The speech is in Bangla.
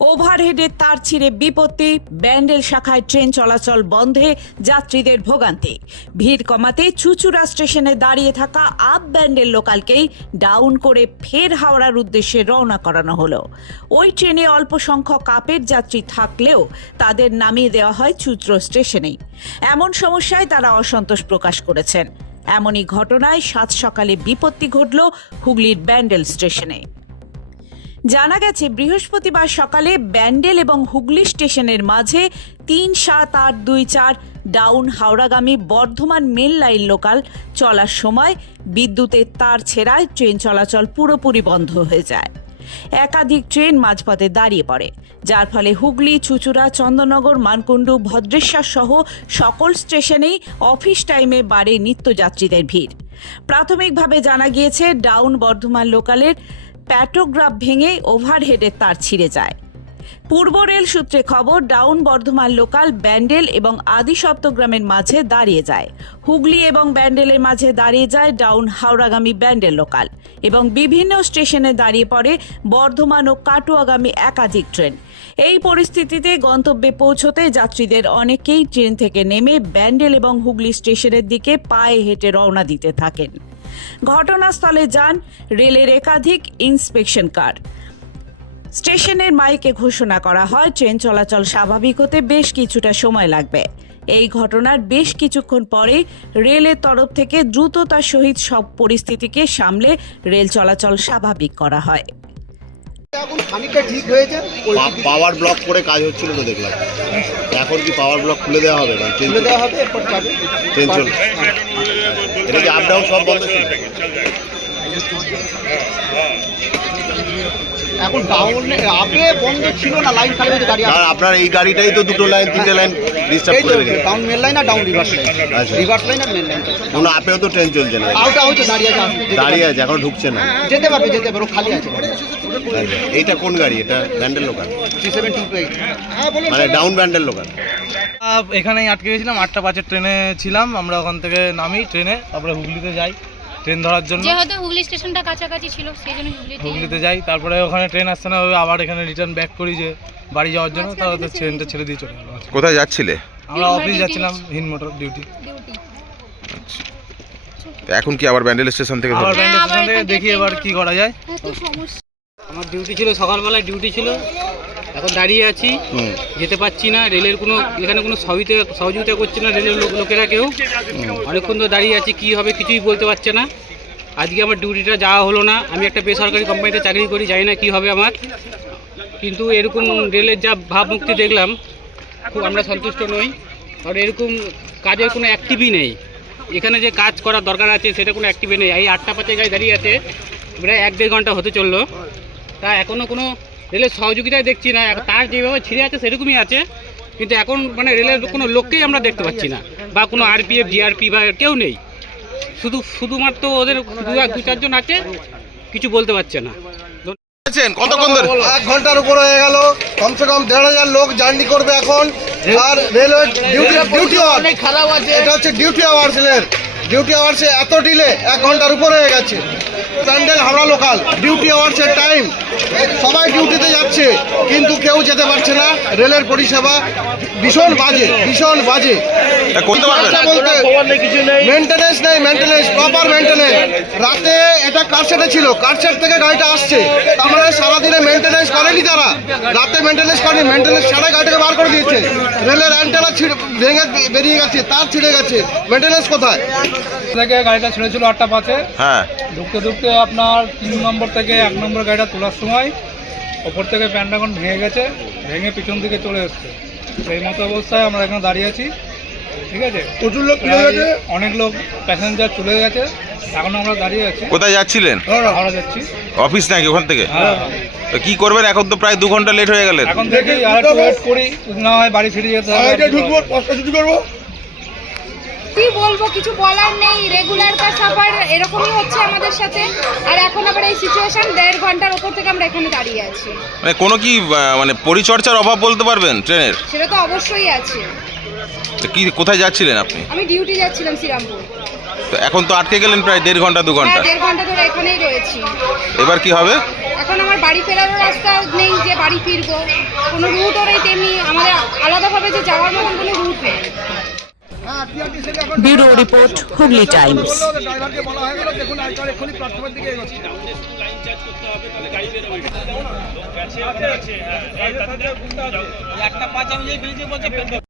ওভারহেডের তার ছিঁড়ে বিপত্তি, ব্যান্ডেল শাখায় ট্রেন চলাচল বন্ধে যাত্রীদের ভোগান্তি। ভিড় কমাতে চুচুড়া স্টেশনে দাঁড়িয়ে থাকা আপ ব্যান্ডেল লোকালকেই ডাউন করে ফের হাওড়ার উদ্দেশ্যে রওনা করানো হলো। ওই ট্রেনে অল্প সংখ্যক আপের যাত্রী থাকলেও তাদের নামিয়ে দেওয়া হয় চুচুড়ো স্টেশনেই। এমন সমস্যায় তারা অসন্তোষ প্রকাশ করেছেন। এমনই ঘটনায় সাত সকালে বিপত্তি ঘটল হুগলির ব্যান্ডেল স্টেশনে। জানা গেছে, বৃহস্পতিবার সকালে ব্যান্ডেল এবং হুগলি স্টেশনের মাঝে তিন সাত আট দুই চার ডাউন হাওড়াগামী বর্ধমান মেল লাইন লোকাল চলার সময় বিদ্যুতের তার ছেড়ায় ট্রেন চলাচল পুরোপুরি বন্ধ হয়ে যায়। একাধিক ট্রেন মাঝপথে দাঁড়িয়ে পড়ে, যার ফলে হুগলি, চুচুড়া, চন্দননগর, মানকুণ্ডু, ভদ্রেশ্বর সহ সকল স্টেশনেই অফিস টাইমে বাড়ে নিত্যযাত্রীদের ভিড়। প্রাথমিকভাবে জানা গিয়েছে, ডাউন বর্ধমান লোকালের প্যাটোগ্রাফ ভেঙে ওভারহেডের তার ছিঁড়ে যায়। পূর্ব রেল সূত্রে খবর, ডাউন বর্ধমান লোকাল ব্যান্ডেল এবং আদি সপ্তগ্রামের মাঝে দাঁড়িয়ে যায়। হুগলি এবং ব্যান্ডেলের মাঝে দাঁড়িয়ে যায় ডাউন হাওড়াগামী ব্যান্ডেল লোকাল এবং বিভিন্ন স্টেশনে দাঁড়িয়ে পড়ে বর্ধমান ও কাটুয়াগামী একাধিক ট্রেন। এই পরিস্থিতিতে গন্তব্যে পৌঁছতে যাত্রীদের অনেকেই ট্রেন থেকে নেমে ব্যান্ডেল এবং হুগলি স্টেশনের দিকে পায়ে হেঁটে রওনা দিতে থাকেন। ঘটনাস্থলে যান রেলের একাধিক ইন্সপেকশন কার। স্টেশনের মাইকে ঘোষণা করা হয়, ট্রেন চলাচল স্বাভাবিক হতে বেশ কিছুটা সময় লাগবে। এই ঘটনার বেশ কিছুক্ষণ পরে রেলের তরফ থেকে দ্রুততার সহিত সব পরিস্থিতিকে সামলে রেল চলাচল স্বাভাবিক করা হয়। এখন খানিকটা ঠিক হয়েছে পাওয়ার ব্লক করে কাজ হচ্ছিল তো দেখলাম। এখন কি পাওয়ার ব্লক খুলে দেওয়া হবে? না খুলে দেওয়া হবে এরপর যাবে ট্রেন এটা কি আপ ডাউন সব বন্ধ ছিল? এখন ডাউনে আপে বন্ধ ছিল না লাইন খালি হয়েছে গাড়ি আর আপনার এই গাড়িটাই তো দুটো লাইন তিনটে লাইন ডিস্টার্ব করে রেখেছে ডাউন মেল লাইন আর ডাউন রিভার্স লাইন আচ্ছা। রিভার্স লাইন আর মেল লাইন কোনো আপেও তো ট্রেন চলছে না। আউটা হয়তো দাঁড়িয়ে আছে দাঁড়িয়ে আছে এখন ঢুকছে না। যেতে পারবে যেতে পারবে ও খালি আছে। এইটা কোন গাড়ি? এটা ব্যান্ডেল লোকাল? মানে ডাউন ব্যান্ডেল লোকাল। এখানেই আটকে গেছিলাম আটটা পাঁচের ট্রেনে ছিলাম আমরা ওখান থেকে নামি ট্রেনে তারপরে হুগলিতে যাই। ট্রেন ধরার জন্য। যেহেতু হুগলি স্টেশনটা কাছাকাছি ছিল সেই জন্য হুগলিতে হুগলিতে যাই তারপরে ওখানে ট্রেন আসছে না আবার এখানে রিটার্ন ব্যাক করি যে বাড়ি যাওয়ার জন্য তারপর ট্রেনটা ছেড়ে দিয়ে চলে কোথায় যাচ্ছিলে? আমরা অফিস যাচ্ছিলাম হিন মোটর ডিউটি ডিউটি তো এখন কি আবার ব্যান্ডেল স্টেশন থেকে আবার ব্যান্ডেল স্টেশন থেকে দেখি এবার কি করা যায়। আমার ডিউটি ছিল সকালবেলায় ডিউটি ছিল। এখন দাঁড়িয়ে আছি। যেতে পারছি না রেলের কোনো এখানে কোনো সহযোগিতা সহযোগিতা করছে না রেলের লোক লোকেরা কেউ। অনেকক্ষণ তো দাঁড়িয়ে আছি কী হবে কিছুই বলতে পারছে না। আজকে আমার ডিউটিটা যাওয়া হলো না। আমি একটা বেসরকারি কোম্পানিতে চাকরি করি জানি না কী হবে আমার। কিন্তু এরকম রেলের যা ভাবমুক্তি দেখলাম খুব আমরা সন্তুষ্ট নই। আর এরকম কাজের কোনো অ্যাক্টিভই নেই। এখানে যে কাজ করার দরকার আছে সেটা কোনো অ্যাক্টিভই নেই। এই আটটা পাঁচে গাড়ি দাঁড়িয়ে আছে প্রায় এক দেড় ঘণ্টা হতে চলল। তা এখনও কোনো রেলের সহযোগিতায় দেখছি না তার যেভাবে ছিঁড়ে আছে সেরকমই আছে। কিন্তু এখন মানে রেলের কোনো লোককেই আমরা দেখতে পাচ্ছি না বা কোনো আরপিএফ জিআরপি বা কেউ নেই। শুধু শুধুমাত্র ওদের দু এক দু চারজন আছে কিছু বলতে পারছে না। কতক্ষণ ধরে? এক ঘণ্টার উপর হয়ে গেল কমসে কম দেড় হাজার লোক জার্নি করবে এখন। আর রেলওয়ে ডিউটি ডিউটি আওয়ার এটা হচ্ছে ডিউটি আওয়ার্স এর ডিউটি আওয়ার্সে এত ডিলে এক ঘণ্টার উপর হয়ে গেছে। প্যান্ডেল হাওড়া লোকাল ডিউটি আওয়ার্সের টাইম সবাই ডিউটিতে যাচ্ছে কিন্তু কেউ যেতে পারছে না। রেলের পরিষেবা ভীষণ বাজে ভীষণ বাজে। বলতে মেনটেনেন্স নেই মেনটেনেন্স প্রপার মেনটেনেন্স রাতে এটা কারশেডে ছিল? কারশেড থেকে গাড়িটা আসছে? তার মানে সারাদিনে মেনটেনেন্স করেনি তারা। রাতে মেনটেনেন্স করেনি মেনটেনেন্স ছাড়াই গাড়িটাকে বার করে দিয়েছে। রেলের অ্যান্টেনা ছিঁড়ে ভেঙে বেরিয়ে গেছে তার ছিঁড়ে গেছে। মেনটেনেন্স কোথায়? থেকে গাড়িটা ছেড়েছিল আটটা পাঁচে। হ্যাঁ। ঢুকতে ঢুকতে আপনার তিন নম্বর থেকে এক নম্বর গাড়িটা তোলার সময় ওপর থেকে প্যান্টাগন ভেঙে গেছে ভেঙে পিছন দিকে চলে এসছে। সেই মতো অবস্থায় আমরা এখানে দাঁড়িয়ে আছি ঠিক আছে? প্রচুর লোক অনেক লোক প্যাসেঞ্জার চলে গেছে। এখন আমরা দাঁড়িয়ে আছি। কোথায় যাচ্ছিলেন? হাওড়া। যাচ্ছি। অফিস নাকি ওখান থেকে? হ্যাঁ। তো কি করবেন? এখন তো প্রায় দু ঘণ্টা লেট হয়ে গেলেন। এখন থেকেই আর একটু ওয়েট করি না হয় বাড়ি ফিরে যেতে হবে। ঢুকবো পাঁচটা ছুটি করব। কি বলব কিছু বলার নেই। রেগুলার কাজ আবার এরকমই হচ্ছে আমাদের সাথে। আর এখন আবার এই সিচুয়েশন দেড় ঘণ্টার উপর থেকে আমরা এখানে দাঁড়িয়ে আছি। মানে কোনো কি মানে পরিচর্যার অভাব বলতে পারবেন ট্রেনের? সেটা তো অবশ্যই আছে। কি কোথায় যাচ্ছিলেন আপনি? আমি ডিউটি যাচ্ছিলাম শ্রীরামপুর। তো এখন তো আটকে গেলেন প্রায় দেড় ঘণ্টা দু হ্যাঁ ঘণ্টা দেড় ঘণ্টা ধরে এখানেই রয়েছি। এবার কি হবে? এখন আমার বাড়ি ফেরারও রাস্তা নেই যে বাড়ি ফিরবো। কোনো রুটও নেই তেমনি। আমাদের আলাদাভাবে যে যাওয়ার মতন কোনো রুট নেই। Bureau report Hooghly times. ড্রাইভারকে বলা হয়ে